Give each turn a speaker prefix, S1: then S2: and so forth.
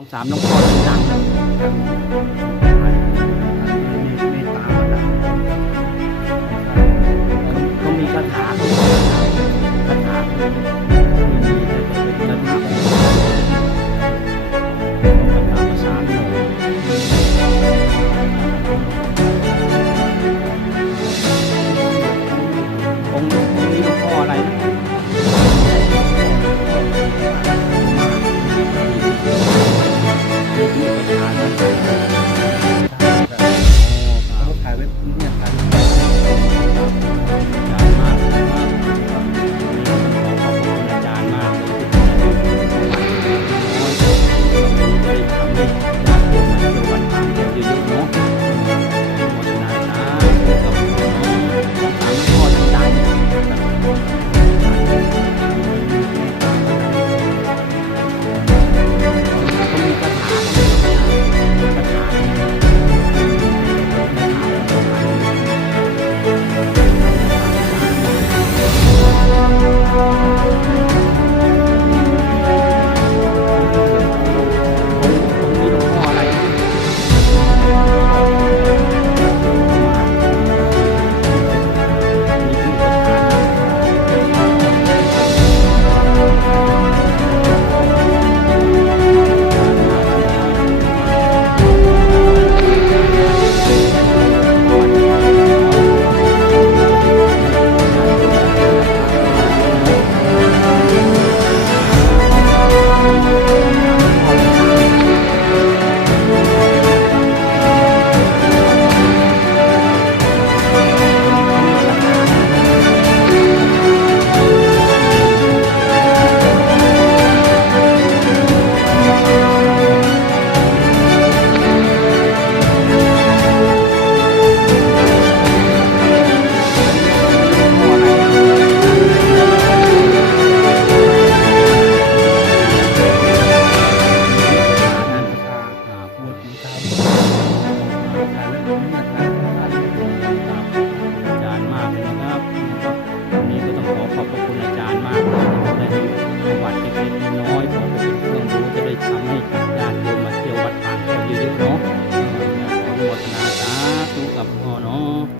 S1: องสามน้องพ่อดัง